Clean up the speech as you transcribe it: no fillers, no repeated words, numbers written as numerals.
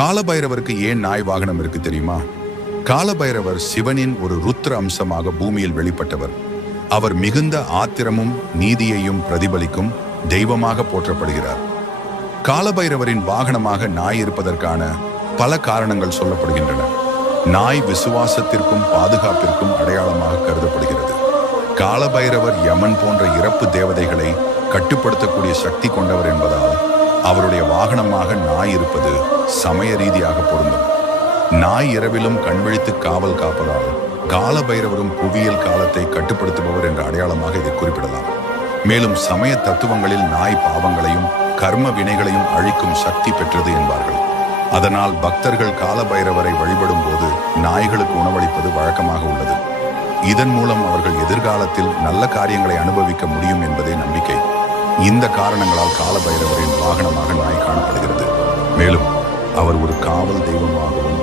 காலபைரவருக்கு ஏன் நாய் வாகனம் இருக்கு தெரியுமா? காலபைரவர் சிவனின் ஒரு ருத்ர அம்சமாக பூமியில் வெளிப்பட்டவர். அவர் மிகுந்த ஆத்திரமும் நீதியையும் பிரதிபலிக்கும் தெய்வமாக போற்றப்படுகிறார். காலபைரவரின் வாகனமாக நாய் இருப்பதற்கான பல காரணங்கள் சொல்லப்படுகின்றன. நாய் விசுவாசத்திற்கும் பாதுகாப்பிற்கும் அடையாளமாக கருதப்படுகிறது. காலபைரவர் யமன் போன்ற இறப்பு தேவதைகளை கட்டுப்படுத்தக்கூடிய சக்தி கொண்டவர் என்பதால் அவருடைய வாகனமாக நாய் இருப்பது சமய ரீதியாக பொருந்தும். நாய் இரவிலும் கண்விழித்து காவல் காப்பதால் காலபைரவரும் புவியியல் காலத்தை கட்டுப்படுத்துபவர் என்ற அடையாளமாக இதை குறிப்பிடலாம். மேலும் சமய தத்துவங்களில் நாய் பாவங்களையும் கர்ம வினைகளையும் அழிக்கும் சக்தி பெற்றது என்பார்கள். அதனால் பக்தர்கள் காலபைரவரை வழிபடும் போது நாய்களுக்கு உணவளிப்பது வழக்கமாக உள்ளது. இதன் மூலம் அவர்கள் எதிர்காலத்தில் நல்ல காரியங்களை அனுபவிக்க முடியும் என்பதே நம்பிக்கை. இந்த காரணங்களால் காலபைரவரின் வாகனமாக நாய் காணப்படுகிறது. மேலும் அவர் ஒரு காவல் தெய்வமாகவும்